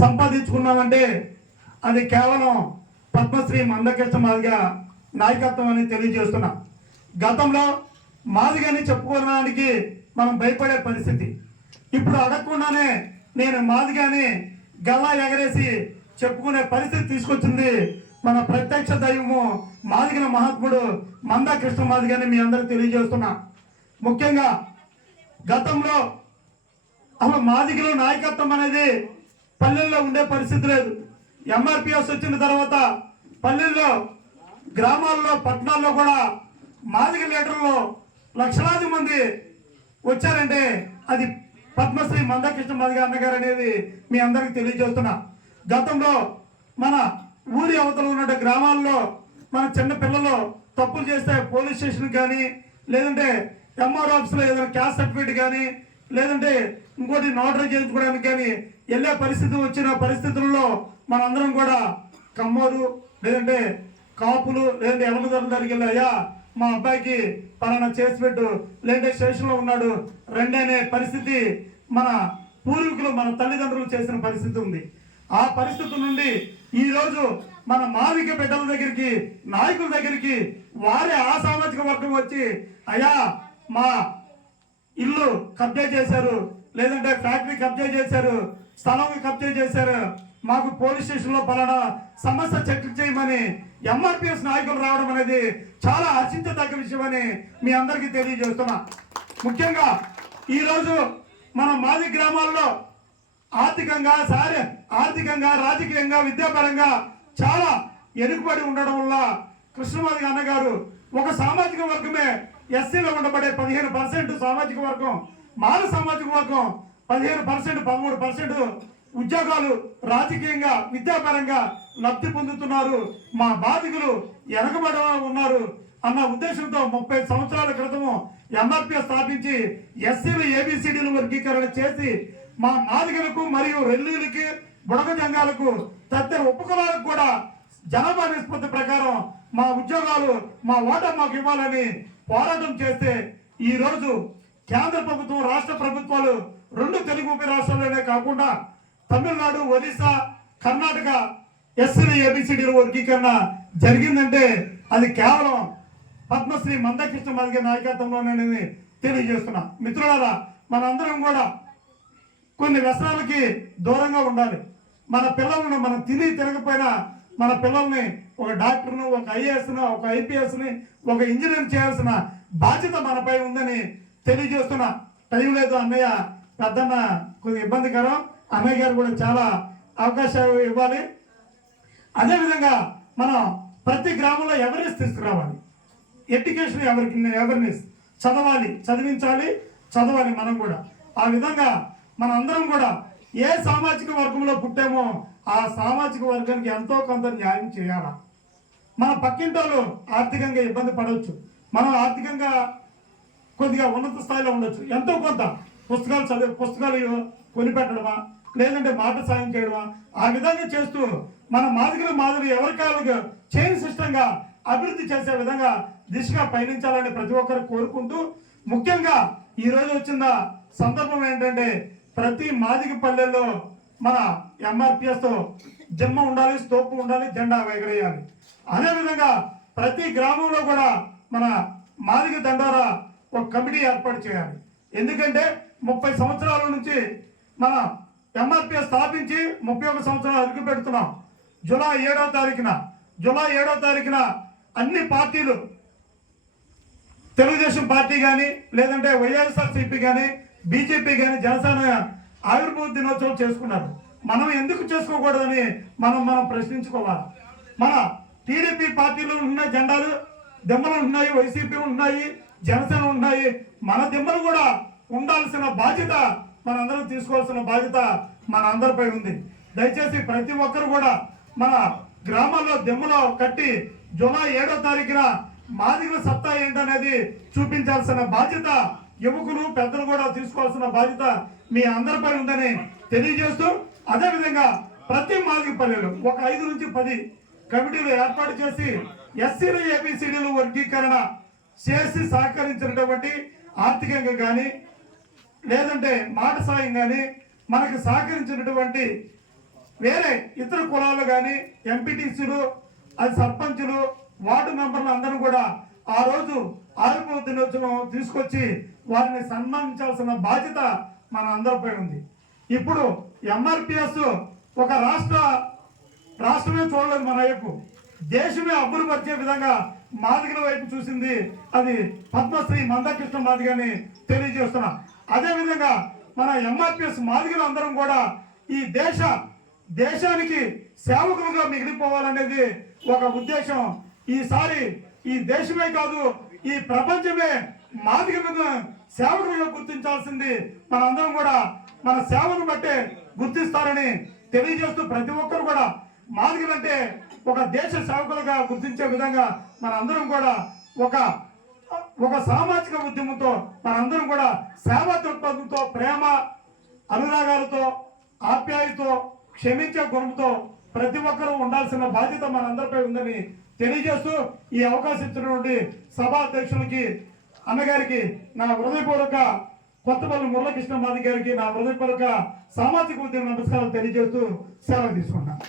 సంపాదించుకున్నామంటే అది కేవలం పద్మశ్రీ మందకృష్ణ మాదిగ నాయకత్వం అని తెలియజేస్తున్నా. గతంలో మాదిగని చెప్పుకోవడానికి మనం భయపడే పరిస్థితి. ఇప్పుడు అడగకుండానే నేను మాదిగని గల్లా ఎగరేసి చెప్పుకునే పరిస్థితి తీసుకొచ్చింది మన ప్రత్యక్ష దైవము మాదిగల మహాత్ముడు మందకృష్ణ మాదిగని మీ అందరికి తెలియజేస్తున్నా. ముఖ్యంగా గతంలో అసలు మాదిగలో నాయకత్వం అనేది పల్లెల్లో ఉండే పరిస్థితి లేదు. ఎంఆర్పిఎస్ వచ్చిన తర్వాత పల్లెల్లో, గ్రామాల్లో, పట్టణాల్లో కూడా మాదిగ లీడర్లు లక్షలాది మంది వచ్చారంటే అది పద్మశ్రీ మందకృష్ణ మాదిగ అన్నగారు అనేది మీ అందరికి తెలియజేస్తున్నా. గతంలో మన ఊరి అవతల ఉన్న గ్రామాల్లో మన చిన్న పిల్లలు తప్పులు చేస్తే పోలీస్ స్టేషన్ కానీ, లేదంటే ఎంఆర్ ఆఫీస్లో ఏదైనా క్యాస్ట్ సర్టిఫికేట్ కానీ, లేదంటే ఇంకోటి నోటరీ చేయించుకోవడానికి కానీ వెళ్ళే పరిస్థితి వచ్చిన పరిస్థితుల్లో మనందరం కూడా కమ్మోరు, లేదంటే కాపులు, లేదంటే ఎలమదొరల దగ్గరికి వెళ్ళాయా మా అబ్బాయికి పలానా చేసి పెట్టు, లేదంటే స్టేషన్లో ఉన్నాడు రండి అనే పరిస్థితి మన పూర్వీకులు, మన తల్లిదండ్రులు చేసిన పరిస్థితి ఉంది. ఆ పరిస్థితి నుండి ఈరోజు మన మాదిగ బిడ్డల దగ్గరికి, నాయకుల దగ్గరికి వారే ఆ సామాజిక వర్గం వచ్చి అయ్యా మా ఇల్లు కబ్జా చేశారు, లేదంటే ఫ్యాక్టరీ కబ్జా చేశారు, స్థలం కబ్జా చేశారు, మాకు పోలీస్ స్టేషన్లో పలానా సమస్య చెక్ చేయమని ఎంఆర్పిఎస్ నాయకులు రావడం అనేది చాలా హర్షించదగ్గ విషయం అని మీ అందరికీ తెలియజేస్తున్నా. ముఖ్యంగా ఈరోజు మన మాది గ్రామాల్లో ఆర్థికంగా రాజకీయంగా విద్యాపరంగా చాలా వెనుకబడి ఉండడం వల్ల కృష్ణమాదిగ అన్నగారు ఒక సామాజిక వర్గమే ఎస్సీలో ఉండబడే 15% సామాజిక వర్గం, మాల సామాజిక వర్గం 15%, 13% ఉద్యోగాలు రాజకీయంగా విద్యాపరంగా లబ్ధి పొందుతున్నారు, మా బాధికులు వెనకబడి ఉన్నారు అన్న ఉద్దేశంతో 30 సంవత్సరాల క్రితము ఎంఆర్పిఎస్ స్థాపించి ఎస్సీలు ఏబిసిడీలు వర్గీకరణ చేసి మా మాదిగలకు మరియు రెల్లీలకి, బుడగ జంగాలకు, తదితర ఉపకులాలకు కూడా జనాభా నిష్పత్తి ప్రకారం మా ఉద్యోగాలు, మా ఓటా మాకు ఇవ్వాలని పోరాటం చేస్తే ఈరోజు కేంద్ర ప్రభుత్వం, రాష్ట్ర ప్రభుత్వాలు 2 తెలుగు ఉప రాష్ట్రాల్లోనే కాకుండా తమిళనాడు, ఒరిస్సా, కర్ణాటక ఎస్సీలు ఏబిసిడీల వర్గీకరణ జరిగిందంటే అది కేవలం పద్మశ్రీ మందకృష్ణ మాదిగ నాయకత్వంలోనే తెలియజేస్తున్నా. మిత్రులారా, మనందరం కూడా కొన్ని వ్యసనాలకి దూరంగా ఉండాలి. మన పిల్లలను మనం తినకపోయినా మన పిల్లల్ని ఒక డాక్టర్ను, ఒక ఐఏఎస్ను, ఒక ఐపీఎస్ని, ఒక ఇంజనీర్ చేయాల్సిన బాధ్యత మనపై ఉందని తెలియజేస్తున్నా. టైం లేదు అన్నయ్య, పెద్దన్న కొద్దిగా ఇబ్బందికరం, అన్నయ్య గారు కూడా చాలా అవకాశాలు ఇవ్వాలి. అదేవిధంగా మనం ప్రతి గ్రామంలో అవేర్నెస్ తీసుకురావాలి. ఎడ్యుకేషన్ అవేర్నెస్ చదవాలి మనం కూడా. ఆ విధంగా మన అందరం కూడా ఏ సామాజిక వర్గంలో పుట్టామో ఆ సామాజిక వర్గానికి ఎంతో కొంత న్యాయం చేయాలా. మన పక్కింటోళ్ళు ఆర్థికంగా ఇబ్బంది పడవచ్చు, మనం ఆర్థికంగా కొద్దిగా ఉన్నత స్థాయిలో ఉండొచ్చు, ఎంతో కొంత పుస్తకాలు కొనిపెట్టడమా, లేదంటే మాట సాయం చేయడమా, ఆ విధంగా చేస్తూ మన మాదిరి ఎవరికాలుగా చైన్ సిస్టంగా అభివృద్ధి చేసే విధంగా దిశగా పయనించాలని ప్రతి ఒక్కరు కోరుకుంటూ, ముఖ్యంగా ఈ రోజు వచ్చిన సందర్భం ఏంటంటే ప్రతి మాదిగ పల్లెల్లో మన ఎంఆర్పిఎస్తో జిమ్మ ఉండాలి, స్తూపు ఉండాలి, జెండా ఎగరేయాలి. అదేవిధంగా ప్రతి గ్రామంలో కూడా మన మాదిగ దండోరా ఒక కమిటీ ఏర్పాటు చేయాలి. ఎందుకంటే 30 సంవత్సరాల నుంచి మన ఎంఆర్పిఎస్ స్థాపించి 31 సంవత్సరాలు అడుగు పెడుతున్నాం. జూలై 7వ తారీఖున అన్ని పార్టీలు, తెలుగుదేశం పార్టీ కానీ, లేదంటే వైఎస్ఆర్సీపీ కానీ, బీజేపీ కానీ, జనసేన ఆవిర్భావ దినోత్సవం చేసుకున్నారు. మనం ఎందుకు చేసుకోకూడదని మనం ప్రశ్నించుకోవాలి. మన టీడీపీ పార్టీలో ఉన్న జెండాలు దిమ్మలు ఉన్నాయి, వైసీపీ ఉన్నాయి, జనసేన ఉన్నాయి. మన దిమ్మలు కూడా ఉండాల్సిన బాధ్యత మనందరం తీసుకోవాల్సిన బాధ్యత మన అందరిపై ఉంది. దయచేసి ప్రతి ఒక్కరు కూడా మన గ్రామాల్లో దిమ్మలో కట్టి జూలై 7వ తారీఖున మాదిగల సత్తా ఏంటనేది చూపించాల్సిన బాధ్యత యువకులు, పెద్దలు కూడా తీసుకోవాల్సిన బాధ్యత మీ అందరిపై ఉందని తెలియజేస్తూ, అదేవిధంగా ప్రతి మాదిగ పల్లెలు ఒక 5 నుంచి 10 కమిటీలు ఏర్పాటు చేసి ఎస్సీలు ఏబిసిడీలు వర్గీకరణ చేసి సహకరించినటువంటి ఆర్థికంగా కానీ, లేదంటే మాట సాయం కానీ మనకు సహకరించినటువంటి వేరే ఇతర కులాలు కానీ ఎంపీటీసీలు అది సర్పంచులు వార్డు మెంబర్లు అందరూ కూడా ఆ రోజు ఆవిర్భావ దినోత్సవం తీసుకొచ్చి వారిని సన్మానించాల్సిన బాధ్యత మన అందరిపై ఉంది. ఇప్పుడు ఎంఆర్పిఎస్ ఒక రాష్ట్రమే చూడలేదు, మన వైపు దేశమే అబ్బులు పరిచే విధంగా మాదిగల వైపు చూసింది. అది పద్మశ్రీ మందకృష్ణ మాదిగని తెలియజేస్తున్నా. అదేవిధంగా మన ఎంఆర్పిఎస్ మాదిగలు అందరం కూడా ఈ దేశానికి సేవకులుగా మిగిలిపోవాలనేది ఒక ఉద్దేశం. ఈసారి ఈ దేశమే కాదు, ఈ ప్రపంచమే మాదిగలను సేవకులుగా గుర్తించాల్సింది. మనందరం కూడా మన సేవను బట్టే గుర్తిస్తారని తెలియజేస్తూ ప్రతి ఒక్కరు కూడా మాదిగలంటే ఒక దేశ సేవకులుగా గుర్తించే విధంగా మనందరం కూడా ఒక సామాజిక ఉద్యమంతో మనందరం కూడా సేవా దృక్పథంతో, ప్రేమ అనురాగాలతో, ఆప్యాయతో, క్షమించే గుణంతో ప్రతి ఒక్కరూ ఉండాల్సిన బాధ్యత మనందరిపై ఉందని తెలియజేస్తూ ఈ అవకాశం ఇచ్చినటువంటి సభాధ్యక్షులకి అన్నగారికి నా హృదయపూర్వక కొత్తపల్లి మురళకృష్ణ మాది గారికి నా హృదయపూర్వక సామాజిక ఉద్యమ నమస్కారాలు తెలియజేస్తూ సెలవు తీసుకుంటాను.